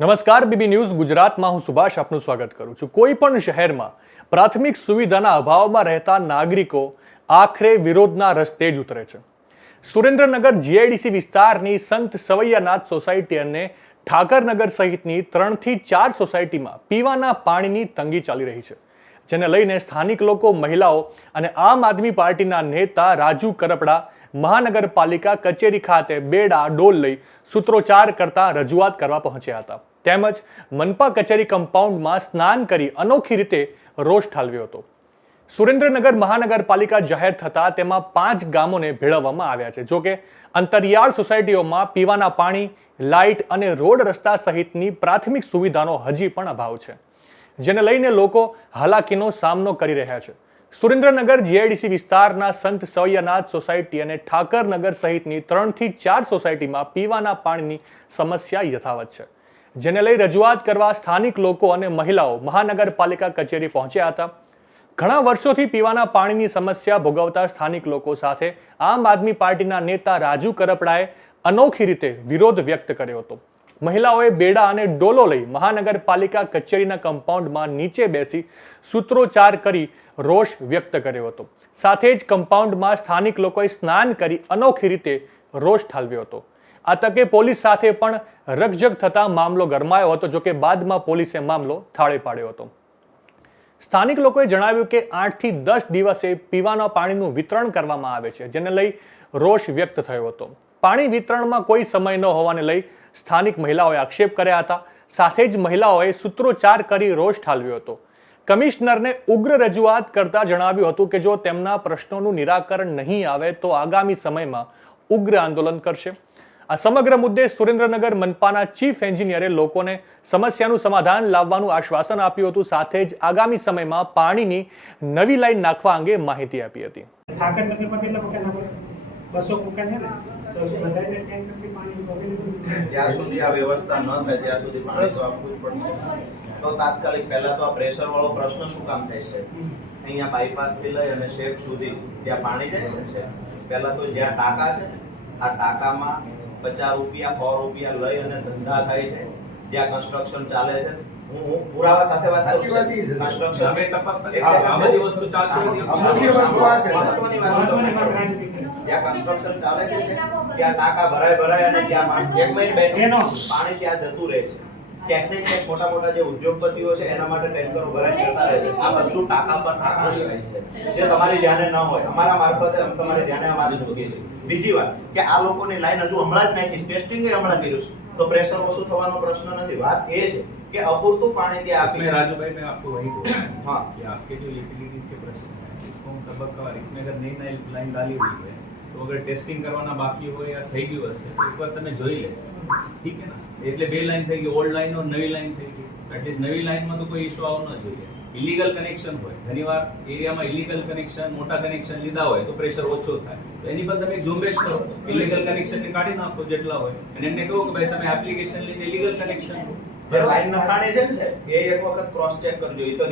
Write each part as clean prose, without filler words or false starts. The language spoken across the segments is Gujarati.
નમસ્કાર બીબી ન્યૂઝ ગુજરાતમાં હું સુભાષ આપનું સ્વાગત કરું છું। કોઈ પણ શહેરમાં પ્રાથમિક સુવિધાના અભાવમાં રહેતા નાગરિકો આખરે વિરોધના રસ્તે જ ઉતરે છે। સુરેન્દ્રનગર જીઆઈડીસી વિસ્તારની સંત સવૈયાનાથ સોસાયટી અને ઠાકરનગર સહિતની 3 થી 4 સોસાયટીમાં પીવાના પાણીની તંગી ચાલી રહી છે, જેને લઈને સ્થાનિક લોકો, મહિલાઓ અને આમ આદમી પાર્ટીના નેતા રાજુ કરપડા મહાનગરપાલિકા કચેરી ખાતે બેડા ડોલ લઈ સૂત્રોચ્ચાર કરતા રજૂઆત કરવા પહોંચ્યા હતા। તેમજ મનપા કચેરી કમ્પાઉન્ડમાં સ્નાન કરી અનોખી રીતે રોષ ઠાલવ્યો હતો। સુરેન્દ્રનગર મહાનગરપાલિકા જાહેર થતા તેમાં 5 ગામોને ભેળવવામાં આવ્યા છે। જોકે અંતરિયાળ સોસાયટીઓમાં પીવાના પાણી, લાઇટ અને રોડ રસ્તા સહિતની પ્રાથમિક સુવિધાનો હજી પણ અભાવ છે, જેને લઈને લોકો હાલાકીનો સામનો કરી રહ્યા છે। સુરેન્દ્રનગર જીઆઈડીસી વિસ્તારના સંત સવૈયાનાથ સોસાયટી અને ઠાકરનગર સહિતની 3 થી 4 સોસાયટીમાં પીવાના પાણીની સમસ્યા યથાવત છે, જેને લઈ રજૂઆત કરવા સ્થાનિક લોકો અને મહિલાઓ મહાનગરપાલિકા કચેરી પહોંચ્યા હતા। ઘણા વર્ષોથી પીવાના પાણીની સમસ્યા ભોગવતા સ્થાનિક લોકો સાથે આમ આદમી પાર્ટીના નેતા રાજુ કરપડાએ અનોખી રીતે વિરોધ વ્યક્ત કર્યો હતો। મહિલાઓએ બેડા અને ડોલો લઈ મહાનગરપાલિકા કચેરીના કમ્પાઉન્ડમાં નીચે બેસી સૂત્રોચ્ચાર કરી રોષ વ્યક્ત કર્યો હતો। સાથે જ કમ્પાઉન્ડમાં સ્થાનિક લોકોએ સ્નાન કરી અનોખી રીતે રોષ ઠાલવ્યો હતો। આ તકે પોલીસ સાથે પણ રકઝક થતા મામલો ગરમાયો હતો, જોકે બાદમાં પોલીસે મામલો થાળે પાડ્યો હતો। સ્થાનિક લોકોએ જણાવ્યું કે 8 થી 10 દિવસે પીવાના પાણીનું વિતરણ કરવામાં આવે છે, જેને લઈ રોષ વ્યક્ત થયો હતો। પાણી વિતરણમાં કોઈ સમય ન હોવાને લઈ સ્થાનિક મહિલાઓએ આક્ષેપ કર્યા હતા। સાથે જ મહિલાઓએ સૂત્રોચ્ચાર કરી રોષ ઠાલવ્યો હતો। કમિશનરને ઉગ્ર રજૂઆત કરતા જણાવ્યું હતું કે જો તેમના પ્રશ્નોનું નિરાકરણ નહીં આવે તો આગામી સમયમાં ઉગ્ર આંદોલન કરશે। આ સમગ્ર મુદ્દે સુરેન્દ્રનગર મનપાના ચીફ એન્જિનિયરે લોકોને સમસ્યાનું સમાધાન લાવવાનું આશ્વાસન આપ્યું હતું। સાથે જ આગામી સમયમાં પાણીની નવી લાઈન નાખવા અંગે માહિતી આપી હતી। જ્યાં સુધી આ વ્યવસ્થા ન થાય ત્યાં સુધી પાણી તો આપવું જ પડશે। તો તાત્કાલિક પહેલા તો આ પ્રેશર વાળો પ્રશ્ન શું કામ થાય છે? અહીંયા બાયપાસ થી લઈ અને શેક સુધી જ્યાં પાણી જાય છે, પહેલા તો જ્યાં ટાંકા છે આ ટાંકામાં 50 રૂપિયા 100 રૂપિયા લઈ અને ધંધા થાય છે। જ્યાં કન્સ્ટ્રક્શન ચાલે છે, હું પુરાવા સાથે વાત કરું છું, કન્સ્ટ્રક્શન અમે તપાસ કરી આ બધી વસ્તુ ચાલતી હતી, જ્યાં કન્સ્ટ્રક્શન ચાલે છે ત્યાં ટાંકા ભરાય અને ત્યાં 1 મિનિટ પાણી ત્યાં જતું રહે છે। ક્યાંક મોટા મોટા જે ઉદ્યોગપતિઓ છે એના માટે ટેન્કરો ભરાઈ જતા રહે છે। આ બધું ટાંકા પર ટાંકા લેવાય છે, જે તમારી ધ્યાને ન હોય, અમારા મારફતે તમારે ધ્યાને અમારી જોગીએ છીએ। બીજી વાત કે આ લોકોની લાઈન હજુ હમણાં જ નાખી, ટેસ્ટિંગ હમણાં કર્યું છે, તો પ્રેશર ઓછું થવાનો પ્રશ્ન નથી। વાત એ છે कि अपूर्तु पानी दिया इसमें राजू भाई मैं आपको वही बोल हाँ कि आपके जो यूटिलिटीज के प्रश्न है इसको हम तबक्कावार इसमें अगर नई नई लाइन डाली हुई है तो अगर टेस्टिंग करवाना बाकी हो या થઈ ગયું હશે તો એકવાર તમે જોઈ લે, ઠીક है ना। એટલે બે લાઈન થઈ ગઈ, ઓલ્ડ લાઈન और નવી લાઈન થઈ ગઈ, એટલે નવી લાઈનમાં તો કોઈ ઇશ્યુ આવવો ન જોઈએ। ઇલીગલ કનેક્શન હોય, ઘણીવાર એરિયામાં ઇલીગલ કનેક્શન, મોટા કનેક્શન લીધા હોય તો પ્રેશર ઓછો થાય, તો એની પર તમે એક ઝુંબેશ કરો, ઇલીગલ કનેક્શન ને કાઢી નાખો જેટલા હોય, અને એમને કહો કે ભાઈ તમે એપ્લિકેશન લઈને ઇલીગલ કનેક્શન જે લાઈન નખાણી છે ને એ એક વખત ક્રોસ ચેક કરજો। એ તો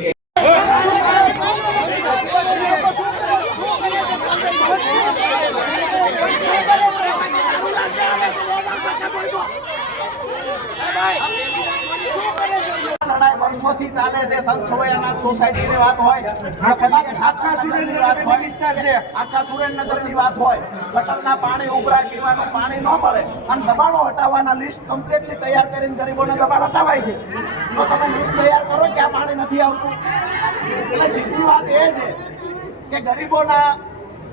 વર્ષોથી ચાલે છે। સંત સવૈયાનાથ સોસાયટીની વાત હોય, આખા સુરેન્દ્રનગરની વાત હોય, વિસ્તાર છે આખા સુરેન્દ્રનગરની વાત હોય, ગટરના પાણી ઉભરાય, પીવાનું પાણી ન મળે અને દબાણો હટાવવાના લિસ્ટ કમ્પ્લીટલી તૈયાર કરીને ગરીબોને દબાણ હટાવાય છે। તો તમે લિસ્ટ તૈયાર કરો કે આ પાણી નથી આવતું। એટલે સીધી વાત એ છે કે ગરીબોના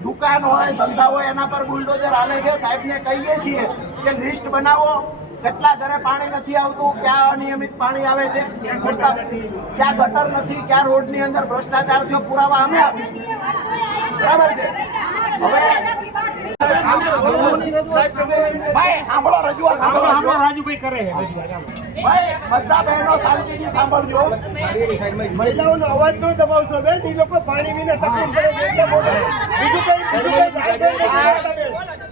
દુકાન હોય, ધંધા હોય, એના પર બુલડોઝર હાલે છે। સાહેબને કહીએ છીએ કે લિસ્ટ બનાવો, કેટલા ઘરે પાણી નથી આવતું, ક્યાં અનિયમિત પાણી આવે છે, ક્યાં ગટર નથી, ક્યાં રોડની અંદર ભ્રષ્ટાચાર થયો, પુરાવા અમે આપીશું, બરાબર છે। હવે ભાઈ સાંભળો, રજૂઆત સાંભળો, રાજુભાઈ કરે ભાઈ, બધા બહેનો શાંતિથી સાંભળજો, મહિલાઓનો અવાજ ન દબાવશો બેન, એ લોકો પાણી વિના તકલીફ કરે।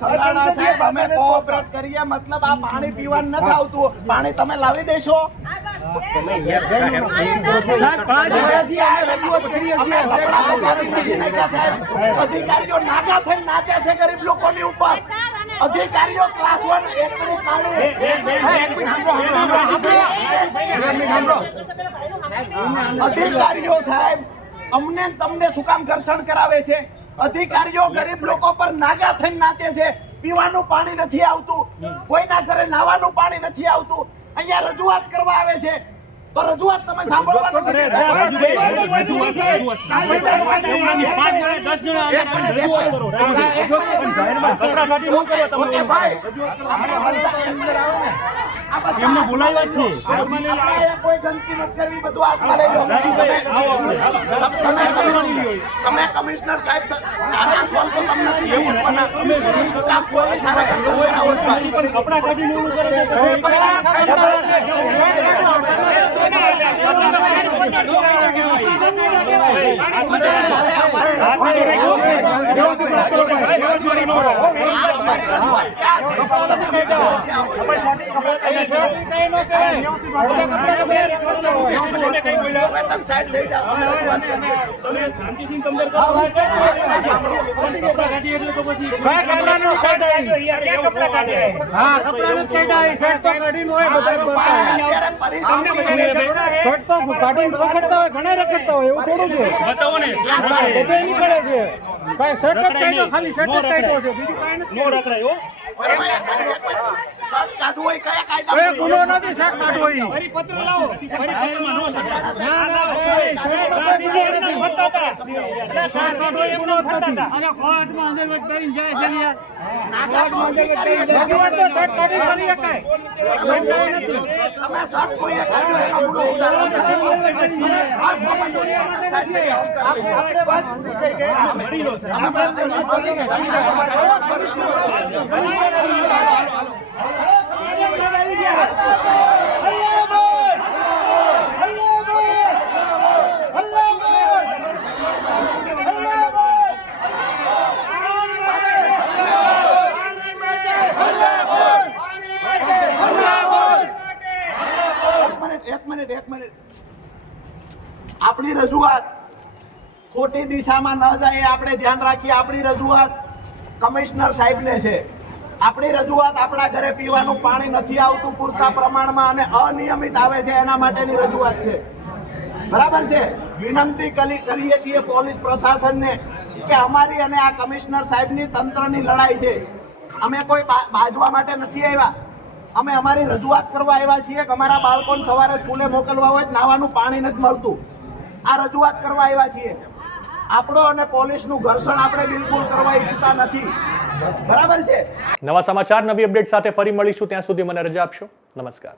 સાહેબ અમે કોઓપરેટ કરીએ, મતલબ આ પાણી પીવાનું નથી આવતું, પાણી તમે લાવી દેશો? અધિકારીઓ નાગા થઈને નાચે છે ગરીબ લોકોની ઉપર। अधिकारियों क्लास 1 एक मिनट અધિકારીઓ સાહેબ અમને ને તમને શું કામ ઘર્ષણ કરાવે છે? અધિકારીઓ ગરીબ લોકો પર નાગા થઈને નાચે છે. પીવાનું પાણી નથી આવતું, કોઈના ઘરે નાવાનું પાણી નથી આવતું, અહીંયા રજૂઆત કરવા આવે છે તો રજૂઆત તમે સાંભળવા નથી દેતા. ઓકે ભાઈ, એમને બોલાવ્યા છે. કોઈ ગંદકી નથી કરવી, બધું હાથમાં લઈ લો. તમે કમિશનર સાહેબ આના સોલ્વ તો તમને નથી એવું પણ શું કામ પોલીસ આવે કપડા કાઢીને એવું કરે ઘણા રખડતા હોય એવું થોડું છે. બતાવો ને બધે નીકળે છે. ભાઈ શર્ટ જ કાઢ્યો, ખાલી શર્ટ જ કાઢ્યો છે, બીજું કાંઈ નથી. નો રખડાય હો. શર્ટ કાઢવું હોય કયા કાયદા? એ ગુનો નથી શર્ટ કાઢવો ઈ. ફરી પત્ર લાવો. ફરી ફાઇલમાં નો શર્ટ. ના ના શર્ટ ફરતા હતા. એટલે શર્ટ કાઢવો એ ગુનો જ નથી. અને કોર્ટમાં અંદર વચ કરીને જાય છે ને યાર. કોર્ટમાં અંદર વચ કરીને રજૂઆત તો શર્ટ કાઢી કરી શકાય. કાંઈ નથી. તમે શર્ટ કોઈએ કાઢ્યો એનો ગુનો ઉતારો નથી. આપણે વાત પૂરી થઈ ગઈ. મળી લો સર. એક મિનિટ. આપણી રજૂઆત ખોટી દિશામાં ન જાય આપણે ધ્યાન રાખીએ. આપણી રજૂઆત કમિશનર સાહેબને છે. આપણી રજૂઆત આપણા ઘરે પીવાનું પાણી નથી આવતું પૂરતા પ્રમાણમાં અને અનિયમિત આવે છે એના માટેની રજૂઆત છે. બરાબર છે. વિનંતી કરીએ છીએ પોલીસ પ્રશાસનને કે અમારી અને આ કમિશનર સાહેબની તંત્રની લડાઈ છે. અમે કોઈ બાજવા માટે નથી આવ્યા. અમે અમારી રજૂઆત કરવા આવ્યા છીએ કે અમારા બાળકોને સવારે સ્કૂલે મોકલવા હોય નાવાનું પાણી નથી મળતું. આ રજૂઆત કરવા આવ્યા છીએ. આપણો અને પોલીસનું ઘર્ષણ આપણે બિલકુલ કરવા ઈચ્છતા નથી. બરાબર છે. નવા સમાચાર નવી અપડેટ સાથે ફરી મળીશું. ત્યાં સુધી મને રજા આપશો. નમસ્કાર.